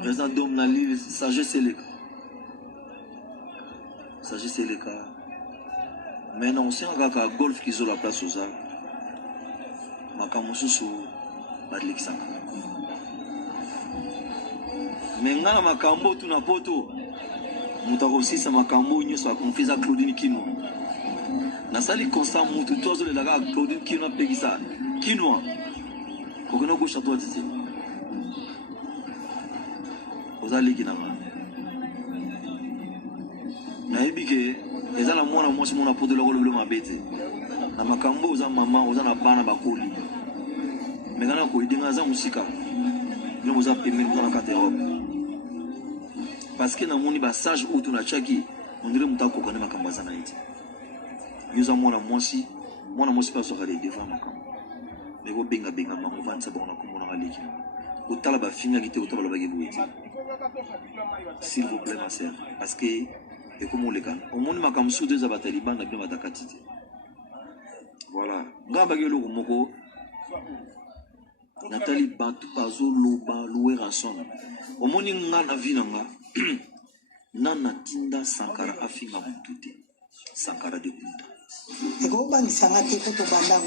président d'homme na livre sagesse les cas. Sagesse les cas. Maintenant on sait que golf qui ont la place aux arts. Makamusu badlikisanga. Mais ngana makambo tuna poto. Mutako sisa makambo nyoso akonfiza Claudine Kino. Nasali constant mutu tozo le laga Claudine Kino pegisa. Kino. Kokono go château titi. Ozali kinanga. Na ebike ezala mwana mwasi mwana poto loko le mabete. Na makambo oza mama oza na bana bakoli. Mengana ko idinga za musika. Nous avons permis de faire parce que dans mon sage où tu n'as chaki, on dirait que tu as connaît ma cambazana. Nous avons moi pas sur les devant ma camp. Mais vous benga benga, on va se voir comme on a dit. Au talaba finga qui était au talaba qui s'il vous plaît ma sœur, parce que et comme on les gagne, au monde ma cam sous deux abataliban n'a bien madakatite. Voilà. Gabagelo moko. Nathalie Bantu Pazo Loba loué rançon. Au moni ngana vinanga nana tinda Sankara afinga mutute Sankara de Kunta. Ego bani sanga te ko to bandango.